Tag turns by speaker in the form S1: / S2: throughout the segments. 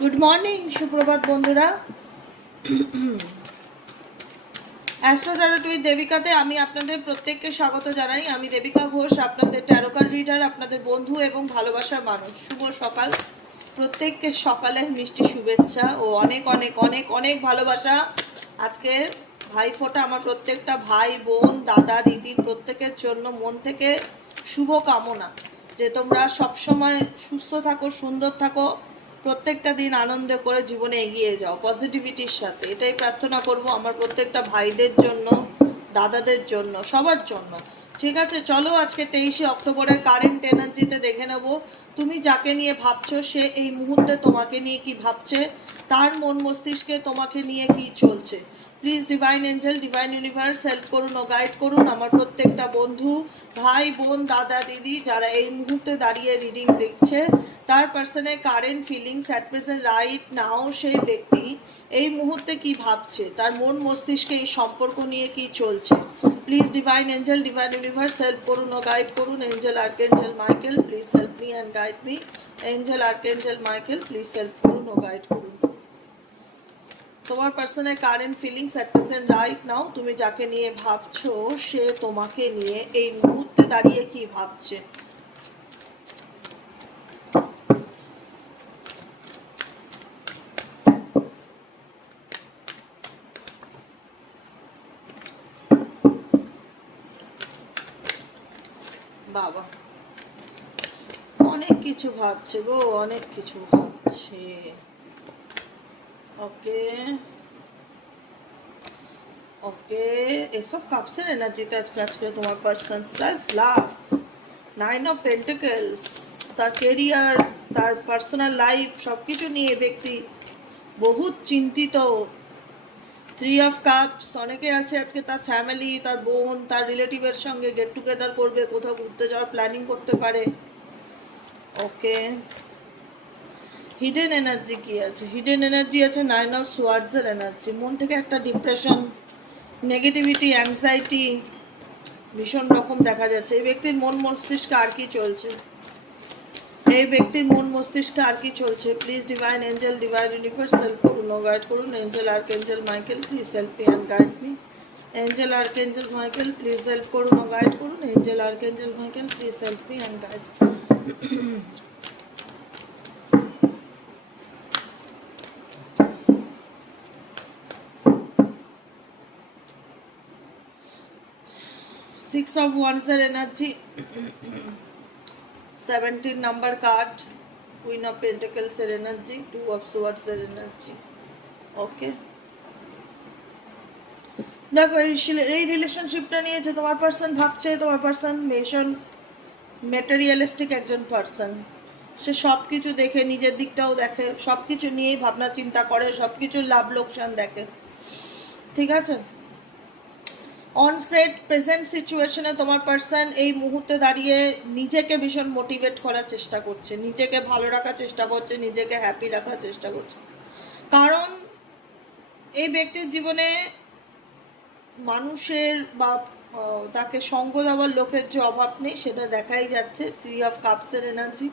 S1: Good morning সুপ্রভাত বন্ধুরা। অ্যাস্ট্রোটারট with দেবিকাতে আমি আপনাদের প্রত্যেককে স্বাগত জানাই। আমি দেবিকা ঘোষ, আপনাদের ট্যারোকার রিডার আপনাদের বন্ধু এবং ভালোবাসার মানুষ। শুভ সকাল। প্রত্যেককে সকালের মিষ্টি শুভেচ্ছা ও অনেক অনেক অনেক অনেক ভালোবাসা। আজকে ভাই ফোটা আমার প্রত্যেকটা ভাই, বোন, দাদা, দিদি, প্রত্যেকের জন্য মন থেকে শুভ কামনা যে তোমরা সবসময় সুস্থ থাকো, সুন্দর থাকো। প্রত্যেকটা দিন আনন্দ করে জীবনে এগিয়ে যাও পজিটিভিটির সাথে। এটাই প্রার্থনা করব আমার প্রত্যেকটা ভাইদের জন্য, দাদাদের জন্য, সবার জন্য। ঠিক আছে, চলো আজকে তেইশে অক্টোবরের কারেন্ট এনার্জিতে দেখে নেব। তুমি যাকে নিয়ে ভাবছ, সে এই মুহূর্তে তোমাকে নিয়ে কি ভাবছে? তার মন মস্তিষ্কে তোমাকে নিয়ে কি চলছে? Please divine angel, divine universe, help করুন ও গাইড করুন আমার প্রত্যেকটা বন্ধু, ভাই, বোন, দাদা, দিদি যারা এই মুহূর্তে দাঁড়িয়ে রিডিং দেখছে। তার পার্সনের current feelings at present right now সেই ব্যক্তি এই মুহূর্তে কি ভাবছে? তার মন মস্তিষ্কে এই সম্পর্ক নিয়ে কি চলছে? Please divine angel divine universe help করুন ও গাইড করুন। Angel archangel Michael please help me and guide me angel archangel Michael please help করুন ও গাইড করুন। তোমার পার্সনের current feelings at present right now তুমি যাকে নিয়ে ভাবছ, সে তোমাকে নিয়ে এই মুহূর্তে দাঁড়িয়ে কি ভাবছে? বাবা, অনেক কিছু ভাবছে গো, অনেক কিছু ভাবছে। ওকে ওকে এসব কাপসের এনার্জিতে আজকে আজকে তোমার person self love nine of pentacles তার কেরিয়ার তার পার্সোনাল লাইফ সব কিছু নিয়ে ব্যক্তি বহুত চিন্তিত থ্রি অফ কাপস অনেকে আছে আজকে তার ফ্যামিলি তার বোন তার রিলেটিভের সঙ্গে গেট টুগেদার করবে কোথাও ঘুরতে যাওয়ার প্ল্যানিং করতে পারে ওকে হিডেন এনার্জি কি আছে? হিডেন এনার্জি আছে নাইন অফ সোয়ার্ডসের এনার্জি মন থেকে একটা ডিপ্রেশন নেগেটিভিটি অ্যাংজাইটি ভীষণ রকম দেখা যাচ্ছে। এই ব্যক্তির মন মস্তিষ্কে আর কি চলছে? এই ব্যক্তির মন মস্তিষ্কে আর কি চলছে? Please divine angel divine universe help করুন ও গাইড করুন। Angel archangel Michael please help me and guide me angel archangel Michael please help করুন ও গাইড করুন। Angel archangel Michael please help me and guide six of ওয়ান্সের energy seventeen number card queen of পেন্টাকেলসের energy two of সোয়ার্ডসের energy okay দেখো, এই relay- এই রিলেশনশিপটা নিয়ে যে তোমার পার্সন ভাবছে, তোমার পার্সন ভীষণ মেটেরিয়ালিস্টিক একজন পার্সন সে সব কিছু দেখে, নিজের দিকটাও দেখে সব কিছু নিয়েই ভাবনা চিন্তা করে সব কিছুর লাভ লোকসান দেখে। ঠিক আছে? অনসেট প্রেজেন্ট সিচুয়েশনে তোমার পার্সন এই মুহূর্তে দাঁড়িয়ে নিজেকে ভীষণ মোটিভেট করার চেষ্টা করছে। নিজেকে ভালো রাখার চেষ্টা করছে, নিজেকে হ্যাপি রাখার চেষ্টা করছে। কারণ এই ব্যক্তির জীবনে মানুষের বা তাকে সঙ্গ দেওয়ার লোকের যে অভাব নেই, সেটা দেখাই যাচ্ছে। থ্রি অফ কাপসের এনার্জি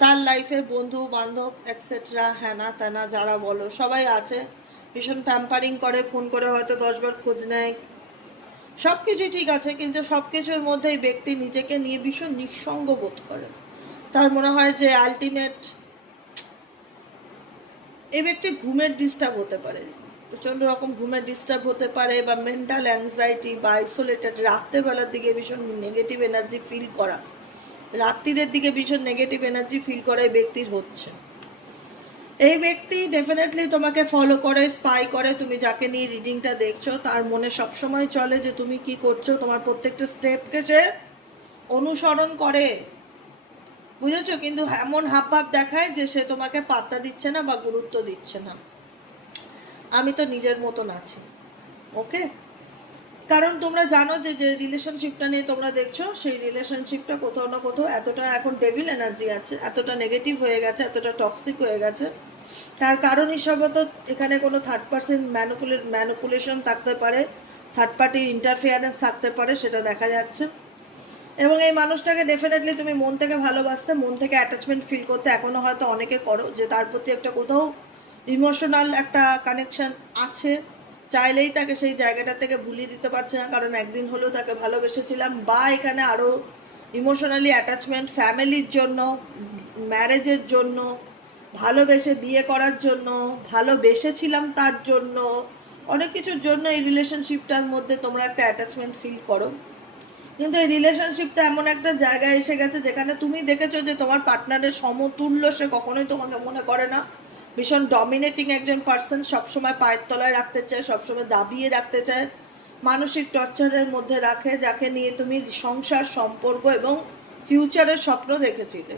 S1: তার লাইফে বন্ধু, বান্ধব এক্সেট্রা হ্যানা ত্যানা যারা বলো, সবাই আছে। ভীষণ ট্যাম্পারিং করে ফোন করে হয়তো দশবার খোঁজ নেয়। সব কিছু ঠিক আছে, কিন্তু সব কিছুর মধ্যে এই ব্যক্তি নিজেকে নিয়ে ভীষণ নিঃসঙ্গ বোধ করে। তার মনে হয় যে আলটিমেট এই ব্যক্তির ঘুমের ডিস্টার্ব হতে পারে। প্রচণ্ড রকম ঘুমের ডিস্টার্ব হতে পারে বা মেন্টাল অ্যাংজাইটি বা আইসোলেটেড রাত্রেবেলার দিকে ভীষণ নেগেটিভ এনার্জি ফিল করা। রাত্রিরের দিকে ভীষণ নেগেটিভ এনার্জি ফিল করা এই ব্যক্তির হচ্ছে। এই ব্যক্তি ডেফিনেটলি তোমাকে ফলো করে স্পাই করে, তুমি যাকে নিয়ে রিডিংটা দেখছ, তার মনে সবসময় চলে যে তুমি কি করছ, তোমার প্রত্যেকটা স্টেপকে সে অনুসরণ করে। বুঝেছ? কিন্তু এমন হাবভাব দেখায় যে সে তোমাকে পাত্তা দিচ্ছে না বা গুরুত্ব দিচ্ছে না। আমি তো নিজের মতন আছি ওকে কারণ তোমরা জানো যে যে রিলেশনশিপটা নিয়ে তোমরা দেখছ, সেই রিলেশনশিপটা কোথাও না কোথাও এতটা এখন ডেভিল এনার্জি আছে, এতটা নেগেটিভ হয়ে গেছে, এতটা টক্সিক হয়ে গেছে। তার কারণ হিসাবত এখানে কোনো থার্ড পার্সন ম্যানুপুলে ম্যানুপুলেশন থাকতে পারে থার্ড পার্টির ইন্টারফেয়ারেন্স থাকতে পারে, সেটা দেখা যাচ্ছে। এবং এই মানুষটাকে ডেফিনেটলি তুমি মন থেকে ভালোবাসতে, মন থেকে অ্যাটাচমেন্ট ফিল করতে এখনও হয়তো অনেকে করো, যে তার প্রতি একটা কোথাও ইমোশনাল একটা কানেকশন আছে। চাইলেই তাকে সেই জায়গাটা থেকে ভুলিয়ে দিতে পারছে না, কারণ একদিন হলেও তাকে ভালোবেসেছিলাম। বা এখানে আরও ইমোশনালি অ্যাটাচমেন্ট ফ্যামিলির জন্য ম্যারেজের জন্য, ভালোবেসে বিয়ে করার জন্য, ভালোবেসেছিলাম তার জন্য, অনেক কিছুর জন্য এই রিলেশনশিপটার মধ্যে তোমরা একটা অ্যাটাচমেন্ট ফিল করো। কিন্তু এই রিলেশনশিপটা এমন একটা জায়গায় এসে গেছে যেখানে তুমি দেখেছ যে তোমার পার্টনারের সমতুল্য সে কখনোই তোমাকে মনে করে না। ভীষণ ডমিনেটিং একজন পার্সন সবসময় পায়ের তলায় রাখতে চায়, সবসময় দাবিয়ে রাখতে চায়, মানসিক টর্চারের মধ্যে রাখে, যাকে নিয়ে তুমি সংসার, সম্পর্ক এবং ফিউচারের স্বপ্ন দেখেছিলে।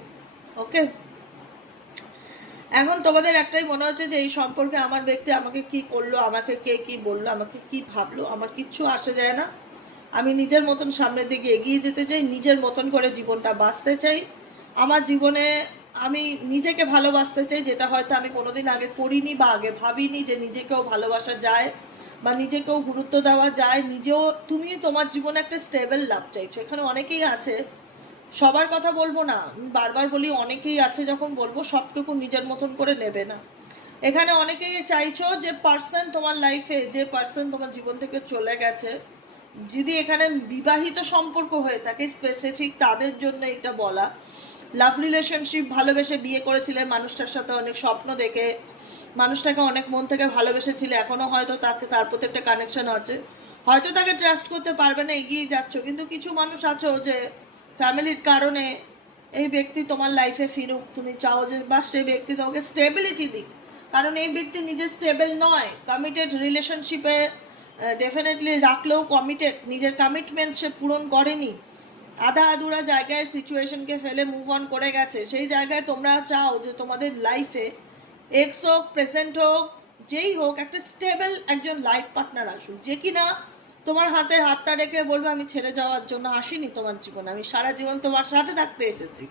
S1: ওকে এখন তোমাদের একটাই মনে হচ্ছে যে, এই সম্পর্কে আমার ব্যক্তি আমাকে কি করল, আমাকে কে কি বলল, আমাকে কি ভাবলো, আমার কিচ্ছু আসে যায় না। আমি নিজের মতন সামনের দিকে এগিয়ে যেতে চাই, নিজের মতন করে জীবনটা বাঁচতে চাই। আমার জীবনে আমি নিজেকে ভালোবাসতে চাই, যেটা হয়তো আমি কোনোদিন আগে করিনি বা আগে ভাবিনি যে নিজেকেও ভালোবাসা যায় বা নিজেকেও গুরুত্ব দেওয়া যায়। নিজেও তুমি তোমার জীবনে একটা স্টেবল লাভ চাইছো। এখানে অনেকেই আছে, সবার কথা বলব না বারবার বলি অনেকেই আছে যখন বলব, সবটুকু নিজের মতন করে নেবে না। এখানে অনেকেই চাইছো যে পার্সন তোমার লাইফে যে পার্সন তোমার জীবন থেকে চলে গেছে, যদি এখানে বিবাহিত সম্পর্ক হয়ে থাকে স্পেসিফিক তাদের জন্য এটা বলা। লাভ রিলেশনশিপ ভালোবেসে বিয়ে করেছিলে, মানুষটার সাথে অনেক স্বপ্ন দেখে, মানুষটাকে অনেক মন থেকে ভালোবেসেছিলে এখনও হয়তো তাকে, তার প্রতি একটা কানেকশন আছে। হয়তো তাকে ট্রাস্ট করতে পারবে না, এগিয়ে যাচ্ছ, কিন্তু কিছু মানুষ আছো যে ফ্যামিলির কারণে এই ব্যক্তি তোমার লাইফে ফিরুক, তুমি চাও যে, বা সেই ব্যক্তি তোমাকে স্টেবিলিটি দিক। কারণ এই ব্যক্তি নিজে স্টেবল নয় কমিটেড রিলেশনশিপে ডেফিনেটলি রাখলেও কমিটেড নিজের কমিটমেন্ট সে পূরণ করেনি। আধা আধুরা জায়গায় সিচুয়েশনকে ফেলে মুভ অন করে গেছে। সেই জায়গায় তোমরা চাও যে তোমাদের লাইফে এক্স হোক প্রেজেন্ট হোক, যেই হোক, একটা স্টেবল একজন লাইফ পার্টনার আসুক। যে কিনা তোমার হাতে হাতটা রেখে বলবে, আমি ছেড়ে যাওয়ার জন্য আসিনি তোমার জীবনে, আমি সারা জীবন তোমার সাথে থাকতে এসেছি।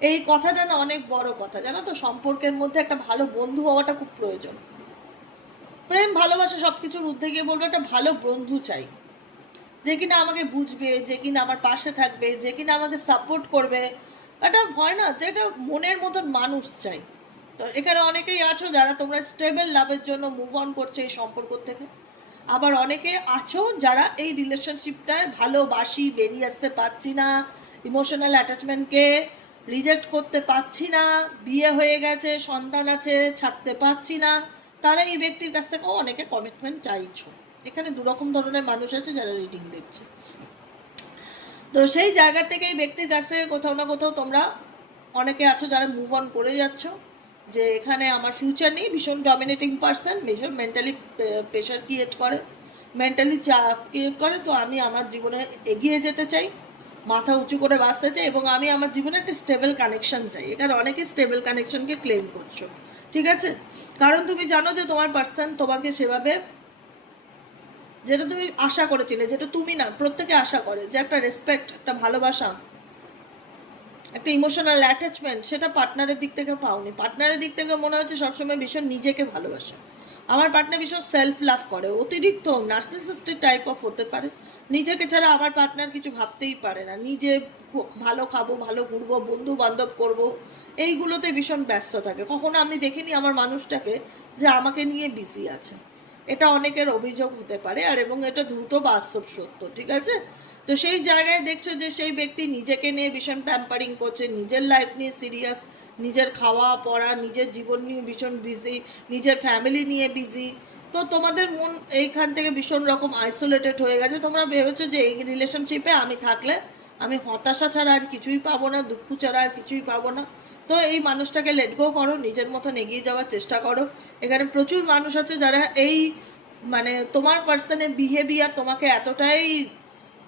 S1: এই কথাটা না অনেক বড় কথা, জানো তো? সম্পর্কের মধ্যে একটা ভালো বন্ধু হওয়াটা খুব প্রয়োজন। প্রেম, ভালোবাসা সব কিছুর ঊর্ধ্বে গিয়ে বলব, একটা ভালো বন্ধু চাই। যে কিনা আমাকে বুঝবে, যে কিনা আমার পাশে থাকবে, যে কিনা আমাকে সাপোর্ট করবে। এটা হয় না, যে এটা মনের মতন মানুষ চাই। তো এখানে অনেকেই আছো যারা তোমরা স্টেবল লাভের জন্য মুভ অন করছে এই সম্পর্ক থেকে। আবার অনেকে আছো যারা এই রিলেশনশিপটায় ভালোবাসি, বেরিয়ে আসতে পারছি না ইমোশনাল অ্যাটাচমেন্টকে রিজেক্ট করতে পারছি না, বিয়ে হয়ে গেছে, সন্তান আছে, ছাড়তে পারছি না, তারা এই ব্যক্তির কাছ থেকেও অনেকে কমিটমেন্ট চাইছো। এখানে দুরকম ধরনের মানুষ আছে যারা রিডিং দেখছে। তো সেই জায়গা থেকে এই ব্যক্তির কাছ থেকে কোথাও না কোথাও তোমরা অনেকে আছো যারা মুভ অন করে যাচ্ছ, যে এখানে আমার ফিউচার নেই, ভীষণ ডমিনেটিং পার্সন ভীষণ মেন্টালি প্রেশার ক্রিয়েট করে মেন্টালি চাপ ক্রিয়েট করে, তো আমি আমার জীবনে এগিয়ে যেতে চাই, মাথা উঁচু করে বাঁচতে চাই এবং আমি আমার জীবনে একটা স্টেবল কানেকশন চাই। এখানে অনেকে স্টেবল কানেকশনকে ক্লেম করছ, ঠিক আছে? কারণ তুমি জানো যে তোমার পার্সন তোমাকে সেভাবে যেটা তুমি আশা করেছিলে, যেটা তুমি না, প্রত্যেকে আশা করে, যে একটা রেসপেক্ট একটা ভালোবাসা, একটা ইমোশনাল অ্যাটাচমেন্ট সেটা পার্টনারের দিক থেকে পাওনি। পার্টনারের দিক থেকে মনে হচ্ছে সবসময় ভীষণ নিজেকে ভালোবাসে। আমার পার্টনার ভীষণ সেলফ লাভ করে অতিরিক্ত নার্সিসিস্টিক টাইপ অফ হতে পারে। নিজেকে ছাড়া আমার পার্টনার কিছু ভাবতেই পারে না। নিজে ভালো খাব, ভালো ঘুরবো বন্ধু বান্ধব করব, এইগুলোতে ভীষণ ব্যস্ত থাকে। কখনো আমি দেখিনি আমার মানুষটাকে যে আমাকে নিয়ে বিজি আছে। এটা অনেকের অভিযোগ হতে পারে, আর এবং এটা দ্রুত বাস্তব সত্য, ঠিক আছে? তো সেই জায়গায় দেখছ যে সেই ব্যক্তি নিজেকে নিয়ে ভীষণ প্যাম্পারিং করছে, নিজের লাইফ নিয়ে সিরিয়াস নিজের খাওয়া, পড়া, নিজের জীবন নিয়ে ভীষণ বিজি নিজের ফ্যামিলি নিয়ে বিজি তো তোমাদের মন এইখান থেকে ভীষণ রকম আইসোলেটেড হয়ে গেছে। তোমরা ভেবেছো যে এই রিলেশনশিপে আমি থাকলে আমি হতাশা ছাড়া আর কিছুই পাবো না, দুঃখ ছাড়া আর কিছুই পাবো না। তো এই মানুষটাকে লেট গো করো, নিজের মতন এগিয়ে যাওয়ার চেষ্টা করো। এখানে প্রচুর মানুষ আছে যারা এই মানে তোমার পার্সনের বিহেভিয়ার তোমাকে এতটাই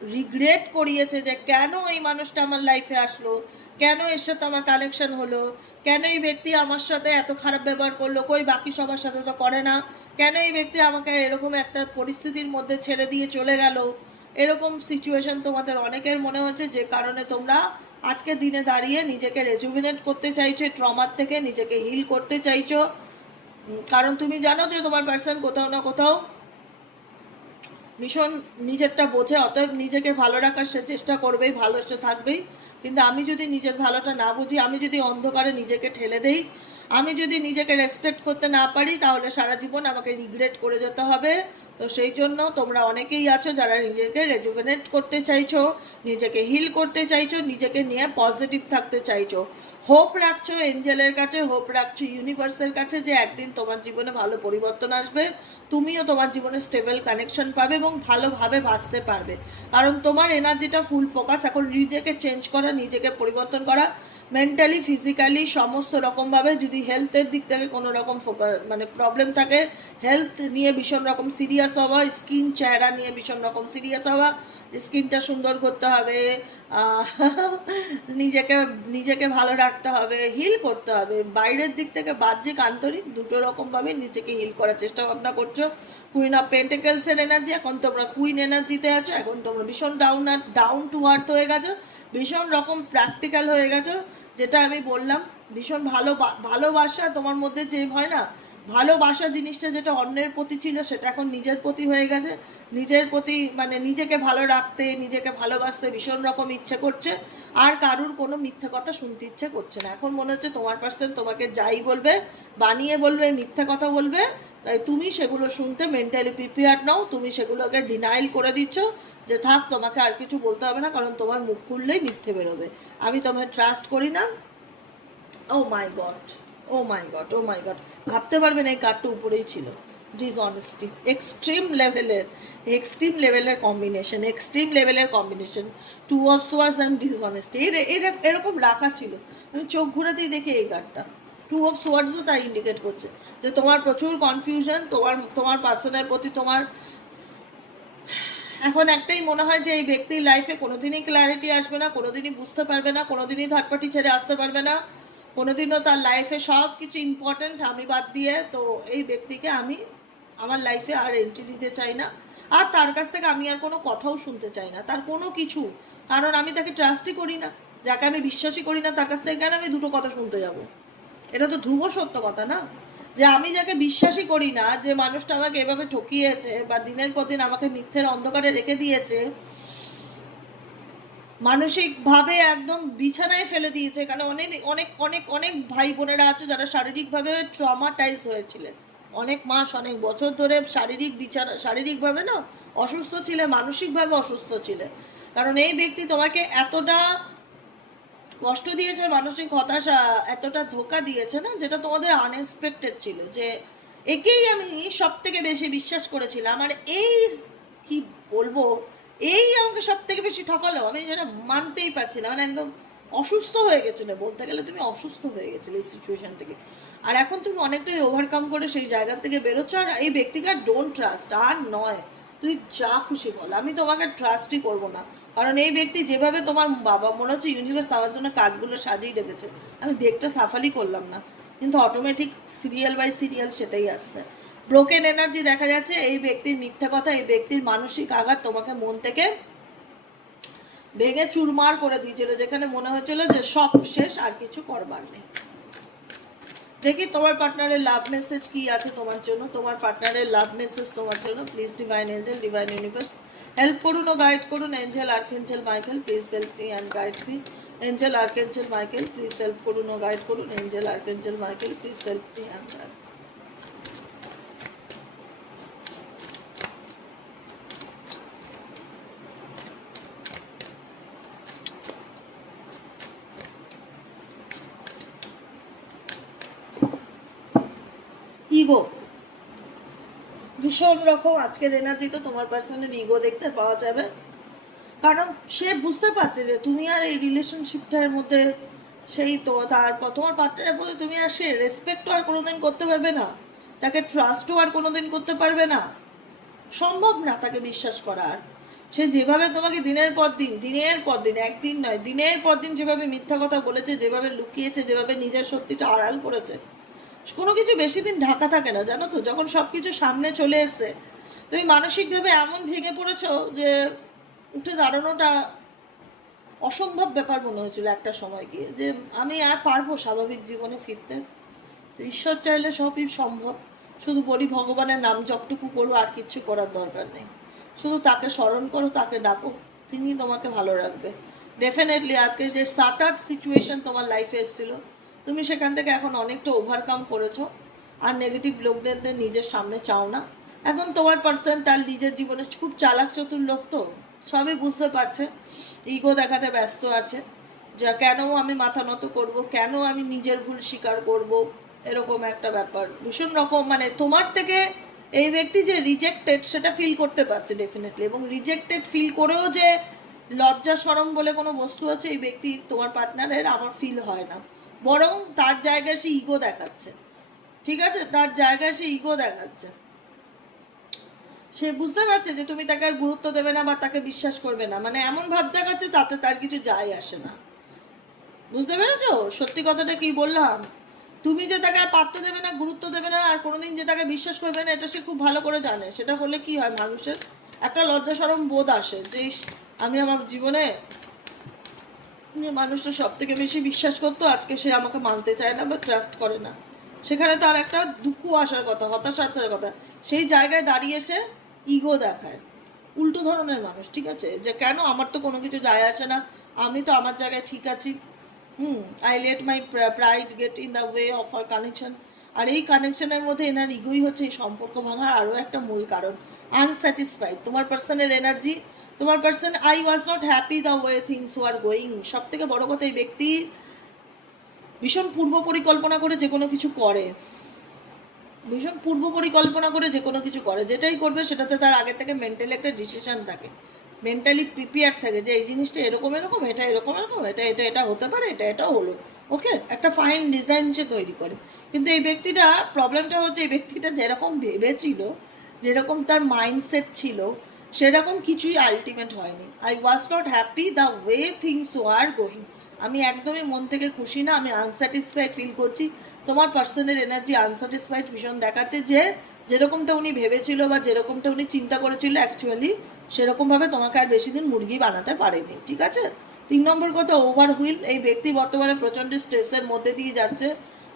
S1: রিগ্রেট করিয়েছে যে কেন এই মানুষটা আমার লাইফে আসলো? কেন এর সাথে আমার কানেকশন হলো? কেন এই ব্যক্তি আমার সাথে এত খারাপ ব্যবহার করল? কই বাকি সবার সাথে তো করে না। কেন এই ব্যক্তি আমাকে এরকম একটা পরিস্থিতির মধ্যে ছেড়ে দিয়ে চলে গেল? এরকম সিচুয়েশন তোমাদের অনেকের মনে হচ্ছে যে কারণে তোমরা আজকে দিনে দাঁড়িয়ে নিজেকে রেজুভিনেট করতে চাইছো ট্রমার থেকে নিজেকে হিল করতে চাইছো। কারণ তুমি জানো যে তোমার পার্সন কোথাও না কোথাও ভীষণ নিজেরটা বোঝে, অতএব নিজেকে ভালো রাখার সে চেষ্টা করবেই, ভালো সে থাকবেই। কিন্তু আমি যদি নিজের ভালোটা না বুঝি, আমি যদি অন্ধকারে নিজেকে ঠেলে দেই আমি যদি নিজেকে রেসপেক্ট করতে না পারি, তাহলে সারা জীবন আমাকে রিগ্রেট করে যেতে হবে। তো সেই জন্য তোমরা অনেকেই আছো যারা নিজেকে রেজুভেনেট করতে চাইছো, নিজেকে হিল করতে চাইছো, নিজেকে নিয়ে পজিটিভ থাকতে চাইছো। হোপ রাখছো এঞ্জেলের কাছে হোপ রাখছো ইউনিভার্সের কাছে যে একদিন তোমার জীবনে ভালো পরিবর্তন আসবে, তুমিও তোমার জীবনে স্টেবল কানেকশন পাবে এবং ভালোভাবে বাঁচতে পারবে। কারণ তোমার এনার্জিটা ফুল ফোকাস এখন নিজেকে চেঞ্জ করা, নিজেকে পরিবর্তন করা মেন্টালি ফিজিক্যালি সমস্ত রকমভাবে যদি হেলথের দিক থেকে কোনো রকম ফোকাস মানে প্রবলেম থাকে হেলথ নিয়ে ভীষণ রকম সিরিয়াস হওয়া স্কিন চেহারা নিয়ে ভীষণ রকম সিরিয়াস হওয়া, যে স্কিনটা সুন্দর করতে হবে নিজেকে নিজেকে ভালো রাখতে হবে হিল করতে হবে। বাইরের দিক থেকে বাহ্যিক, আন্তরিক, দুটো রকমভাবে নিজেকে হিল করার চেষ্টা ভাবনা করছ। কুইন অফ পেন্টিকেলসের এনার্জি এখন তোমরা কুইন এনার্জিতে আছো, এখন তোমরা ভীষণ ডাউন আর ডাউন টু আর্থ হয়ে গেছো, ভীষণ রকম প্র্যাকটিক্যাল হয়ে গেছো, যেটা আমি বললাম, ভীষণ ভালো ভালোবাসা তোমার মধ্যে যে হয় না, ভালোবাসা জিনিসটা যেটা অন্যের প্রতি ছিল, সেটা এখন নিজের প্রতি হয়ে গেছে, নিজের প্রতি মানে নিজেকে ভালো রাখতে, নিজেকে ভালোবাসতে ভীষণ রকম ইচ্ছে করছে, আর কারুর কোনো মিথ্যে কথা শুনতে ইচ্ছে করছে না। এখন মনে হচ্ছে তোমার পার্সন তোমাকে যাই বলবে, বানিয়ে বলবে, মিথ্যে কথা বলবে তাই তুমি সেগুলো শুনতে মেন্টালি প্রিপেয়ার নাও, তুমি সেগুলোকে ডিনাইল করে দিচ্ছ যে থাক, তোমাকে আর কিছু বলতে হবে না, কারণ তোমার মুখ খুললেই মিথ্যে বেরোবে। আমি তোমায় ট্রাস্ট করি না। ও my god oh my god oh my god ভাবতে পারবেন এই কার্ডটা উপরেই ছিল। ডিসঅনেস্টি এক্সট্রিম লেভেলের এক্সট্রিম লেভেলের কম্বিনেশন এক্সট্রিম লেভেলের combination two of swords and dishonesty এরকম রাখা ছিল। আমি চোখ ঘুরাতেই দেখি এই কার্ডটা। টু অফ সোয়ার্ডসও তাই ইন্ডিকেট করছে। যে তোমার প্রচুর কনফিউশন তোমার তোমার পার্সনের প্রতি তোমার, এখন একটাই মনে হয় যে এই ব্যক্তির লাইফে কোনোদিনই ক্ল্যারিটি আসবে না, কোনোদিনই বুঝতে পারবে না, কোনোদিনই থার্ড ছেড়ে আসতে পারবে না, কোনোদিনও তার লাইফে সব কিছু ইম্পর্ট্যান্ট আমি বাদ দিয়ে তো এই ব্যক্তিকে আমি আমার লাইফে আর এন্ট্রি দিতে চাই না। আর তার কাছ থেকে আমি আর কোনো কথাও শুনতে চাই না, তার কোনো কিছু। কারণ আমি তাকে ট্রাস্টই করি না, যাকে আমি বিশ্বাসই করি না, তার কাছ থেকে কেন আমি দুটো কথা শুনতে যাব? এটা তো ধ্রুব সত্য কথা না? যে আমি যাকে বিশ্বাসই করি না, যে মানুষটা আমাকে এভাবে ঠকিয়েছে বা দিনের পর দিন আমাকে মিথ্যের অন্ধকারে রেখে দিয়েছে, মানসিকভাবে একদম বিছানায় ফেলে দিয়েছে। কারণ অনেক অনেক অনেক অনেক ভাই বোনেরা আছে যারা শারীরিকভাবে ট্রমাটাইজ হয়েছিলেন। অনেক মাস, অনেক বছর ধরে শারীরিক বিছানা, শারীরিকভাবে না অসুস্থ ছিলে, মানসিকভাবে অসুস্থ ছিলে। কারণ এই ব্যক্তি তোমাকে এতটা কষ্ট দিয়েছে, মানসিক হতাশা এতটা ধোকা দিয়েছে না, যেটা তোমাদের আনএক্সপেক্টেড ছিল, যে একেই আমি সব থেকে বেশি বিশ্বাস করেছিলাম। আর এই কি বলব, এই আমাকে সব থেকে বেশি ঠকালো, আমি যেটা মানতেই পারছি না মানে একদম অসুস্থ হয়ে গেছিলে বলতে গেলে, তুমি অসুস্থ হয়ে গেছিলে এই সিচুয়েশন থেকে। আর এখন তুমি অনেকটাই ওভারকাম করে সেই জায়গা থেকে বেরোচ্ছ, আর এই ব্যক্তিকে ডোন্ট ট্রাস্ট আর নয় তুই যা খুশি বল, আমি তোমাকে ট্রাস্টই করব না। কারণ এই ব্যক্তি যেভাবে তোমার বাবা, মনে হচ্ছে ইউনিভার্স আমার জন্য কার্ডগুলো সাজিয়ে রেখেছে, আমি দেখতে সাফালি করলাম না। কিন্তু অটোমেটিক সিরিয়াল বাই সিরিয়াল সেটাই আসছে। ব্রোকেন এনার্জি দেখা যাচ্ছে, এই ব্যক্তির মিথ্যা কথা, এই ব্যক্তির মানসিক আঘাত তোমাকে মন থেকে ভেঙে চুরমার করে দিয়েছিল, যেখানে মনে হয়েছিল যে সব শেষ, আর কিছু করবার নেই। দেখি তোমার পার্টনারের লাভ মেসেজ কি আছে তোমার জন্য? তোমার পার্টনারের লাভ মেসেজ তোমার জন্য? Please divine angel divine universe help করুন ও গাইড করুন। Angel archangel Michael please help me and guide me angel archangel Michael please help করুন ও গাইড করুন। Angel archangel Michael please help me and guide ego ভীষণ রকম আজকের energy তো তোমার পার্সনের ইগো দেখতে পাওয়া যাবে। কারণ সে বুঝতে পারছে যে তুমি আর এই রিলেশনশিপটার মধ্যে সেই তো তারপর তোমার পার্টনারের প্রতি তুমি আর সে রেসপেক্টও আর কোনোদিন করতে পারবে না। তাকে ট্রাস্টও আর কোনোদিন করতে পারবে না। সম্ভব না তাকে বিশ্বাস করা আর সে যেভাবে তোমাকে দিনের পর দিন, দিনের পর দিন, একদিন নয়, দিনের পর দিন যেভাবে মিথ্যা কথা বলেছে, যেভাবে লুকিয়েছে, যেভাবে নিজের সত্যিটা আড়াল করেছে কোনো কিছু বেশি দিন ঢাকা থাকে না, জানো তো? যখন সব কিছু সামনে চলে এসে তুমি মানসিকভাবে এমন ভেঙে পড়েছো যে উঠে দাঁড়ানোটা অসম্ভব ব্যাপার মনে হয়েছিল একটা সময় গিয়ে, যে আমি আর পারব স্বাভাবিক জীবনে ফিরতে। তো ঈশ্বর চাইলে সবই সম্ভব। শুধু বলি ভগবানের নাম জপটুকু করব আর কিচ্ছু করার দরকার নেই। শুধু তাকে স্মরণ করো, তাকে ডাকো তিনি তোমাকে ভালো রাখবে। ডেফিনেটলি আজকে যে সাটার্ড সিচুয়েশন তোমার লাইফে এসেছিল তুমি সেখান থেকে এখন অনেকটা ওভারকাম করেছ। আর নেগেটিভ লোকদের নিজের সামনে চাও না। এখন তোমার পার্সন তার নিজের জীবনে খুব চালাক চতুর লোক তো, সবই বুঝতে পারছে। ইগো দেখাতে ব্যস্ত আছে। যা, কেন আমি মাথা নত করব? কেন আমি নিজের ভুল স্বীকার করব? এরকম একটা ব্যাপার। ভীষণ রকম মানে তোমার থেকে এই ব্যক্তি যে রিজেক্টেড সেটা ফিল করতে পারছে ডেফিনেটলি এবং রিজেক্টেড ফিল করেও যে লজ্জা সরম বলে কোনো বস্তু আছে, এই ব্যক্তি তোমার পার্টনারের আমার ফিল হয় না। বরং তার জায়গায় সে ইগো দেখাচ্ছে। ঠিক আছে? তার জায়গায় সে ইগো দেখাচ্ছে। সে বুঝতে পারছে যে তুমি তাকে আর গুরুত্ব দেবে না বা তাকে বিশ্বাস করবে না। মানে এমন ভাব দেখাচ্ছে তাতে তার কিছু যায় আসে না। বুঝতে পেরেছ? সত্যি কথাটা কি বললাম? তুমি যে তাকে আর পাত্তা দেবে না, গুরুত্ব দেবে না, আর কোনোদিন যে তাকে বিশ্বাস করবে না, এটা সে খুব ভালো করে জানে। সেটা হলে কি হয় মানুষের? একটা লজ্জা সরম বোধ আসে যে আমি আমার জীবনে যে মানুষটা সব থেকে বেশি বিশ্বাস করতো, আজকে সে আমাকে মানতে চায় না বা ট্রাস্ট করে না। সেখানে তার একটা দুঃখ আসার কথা হতাশা আসার কথা। সেই জায়গায় দাঁড়িয়ে সে ইগো দেখায়। উল্টো ধরনের মানুষ, ঠিক আছে? যে কেন আমার তো কোনো কিছু যায় আসে না? আমি তো আমার জায়গায় ঠিক আছি। হুম I let my pride get in the way of our connection আর এই কানেকশনের মধ্যে এনার ইগোই হচ্ছে এই সম্পর্ক ভাঙার আরও একটা মূল কারণ। আনস্যাটিসফাইড তোমার পার্সনের এনার্জি তোমার person I was not happy the way things were going সব থেকে বড় কথা এই ব্যক্তি ভীষণ পূর্ব পরিকল্পনা করে যে কোনো কিছু করে। ভীষণ পূর্ব পরিকল্পনা করে যে কোনো কিছু করে। যেটাই করবে সেটাতে তার আগে থেকে মেন্টালি একটা ডিসিশন থাকে। মেন্টালি প্রিপেয়ার থাকে যে এই জিনিসটা এরকম এরকম, এটা এরকম এরকম, এটা এটা এটা হতে পারে, এটা এটা হলো। ওকে? একটা ফাইন ডিজাইন সে তৈরি করে। কিন্তু এই ব্যক্তিটা প্রবলেমটা হচ্ছে এই ব্যক্তিটা যেরকম ভেবেছিল, যেরকম তার মাইন্ডসেট ছিল সেরকম কিছুই আলটিমেট হয়নি। I was not happy the way things were going আমি একদমই মন থেকে খুশি না, আমি আনস্যাটিসফাইড ফিল করছি। তোমার পার্সনের এনার্জি আনস্যাটিসফাইড ভীষণ দেখাচ্ছে যে, যেরকমটা উনি ভেবেছিল বা যেরকমটা উনি চিন্তা করেছিল অ্যাকচুয়ালি সেরকমভাবে তোমাকে আর বেশি দিন মুরগি বানাতে পারেনি, ঠিক আছে? তিন নম্বর কথা ওভার হুইল এই ব্যক্তি বর্তমানে প্রচণ্ড স্ট্রেসের মধ্যে দিয়ে যাচ্ছে।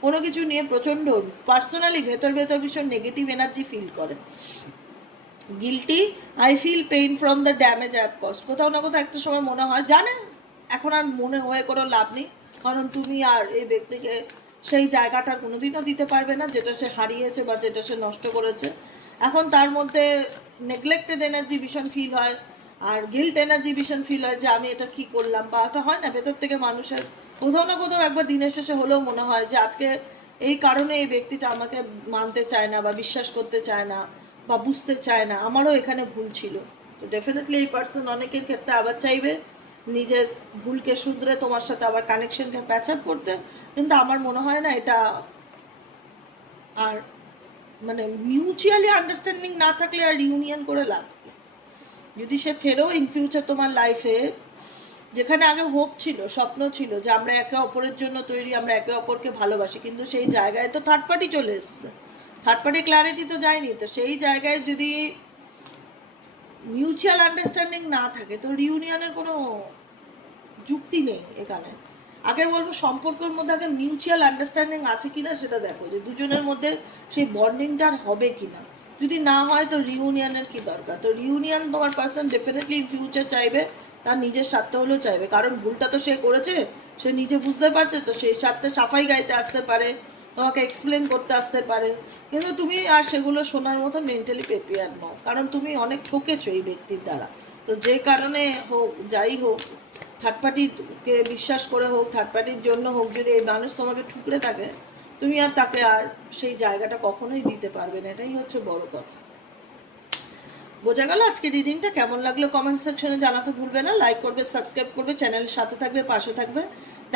S1: কোনো কিছু নিয়ে প্রচণ্ড পার্সোনালি ভেতর ভেতর ভীষণ নেগেটিভ এনার্জি ফিল করে। Guilty I feel pain from the damage at cost কোথাও না কোথাও একটা সময় মনে হয় জানে এখন আর মনে হয়ে কোনো লাভ নেই। কারণ তুমি আর এই ব্যক্তিকে সেই জায়গাটা কোনোদিনও দিতে পারবে না, যেটা সে হারিয়েছে বা যেটা সে নষ্ট করেছে। এখন তার মধ্যে নেগলেক্টেড এনার্জি ভীষণ ফিল হয়, আর গিল্ট এনার্জি ভীষণ ফিল হয় যে আমি এটা কি করলাম বা এটা হয় না, ভেতর থেকে মানুষের কোথাও না কোথাও একবার দিনের শেষে হলেও মনে হয় যে আজকে এই কারণে এই ব্যক্তিটা আমাকে মানতে চায় না বা বিশ্বাস করতে চায় না। বা বুঝতে চায় না, আমারও এখানে ভুল ছিল। তো ডেফিনেটলি এই পার্সন অনেকের ক্ষেত্রে আবার চাইবে নিজের ভুলকে শুধরে তোমার সাথে আবার কানেকশনকে প্যাচ আপ করতে। কিন্তু আমার মনে হয় না এটা আর মানে মিউচুয়ালি আন্ডারস্ট্যান্ডিং না থাকলে আর ইউনিয়ন করে লাভ যদি সে ফেরো ইন ফিউচার তোমার লাইফে যেখানে আগে হোপ ছিল, স্বপ্ন ছিল যে আমরা একে অপরের জন্য তৈরি, আমরা একে অপরকে ভালোবাসি, কিন্তু সেই জায়গায় তো থার্ড পার্টি চলে এসছে। থার্ড পার্টি ক্ল্যারিটি তো যায়নি, তো সেই জায়গায় যদি মিউচুয়াল আন্ডারস্ট্যান্ডিং না থাকে, তো রিউনিয়নের কোনো যুক্তি নেই এখানে। আগে বলব, সম্পর্কের মধ্যে আগে মিউচুয়াল আন্ডারস্ট্যান্ডিং আছে কিনা সেটা দেখো, যে দুজনের মধ্যে সেই বন্ডিংটা আর হবে কিনা। যদি না হয়, তো রিউনিয়নের কি দরকার? তো রিউনিয়ন তোমার পার্সন ডেফিনেটলি ফিউচার চাইবে, তার নিজের স্বার্থে হলেও চাইবে। কারণ ভুলটা তো সে করেছে, সে নিজে বুঝতে পারছে, তো সেই স্বার্থে সাফাই গাইতে আসতে পারে। তোমাকে এক্সপ্লেন করতে আসতে পারে। কিন্তু তুমি আর সেগুলো শোনার মতো মেন্টালি প্রিপেয়ার নও, কারণ তুমি অনেক ঠকেছো এই ব্যক্তির দ্বারা। তো যে কারণে হোক, যাই হোক থার্ড পার্টিকে বিশ্বাস করে হোক থার্ড পার্টির জন্য হোক, যদি এই মানুষ তোমাকে ঠুকরে থাকে, তুমি আর তাকে আর সেই জায়গাটা কখনোই দিতে পারবে না। এটাই হচ্ছে বড় কথা। বোঝা গেল আজকে রিডিংটা কেমন লাগল? কমেন্ট সেকশনে জানাতে ভুলবে না। লাইক করবে সাবস্ক্রাইব করবে চ্যানেলের সাথে থাকবে, পাশে থাকবে।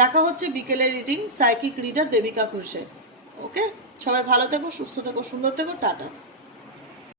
S1: দেখা হচ্ছে বিকেলের রিডিং সাইকিক রিডার দেবিকা ঘোষে ওকে? সবাই ভালো থেকো সুস্থ থেকো সুন্দর থেকো টাটা।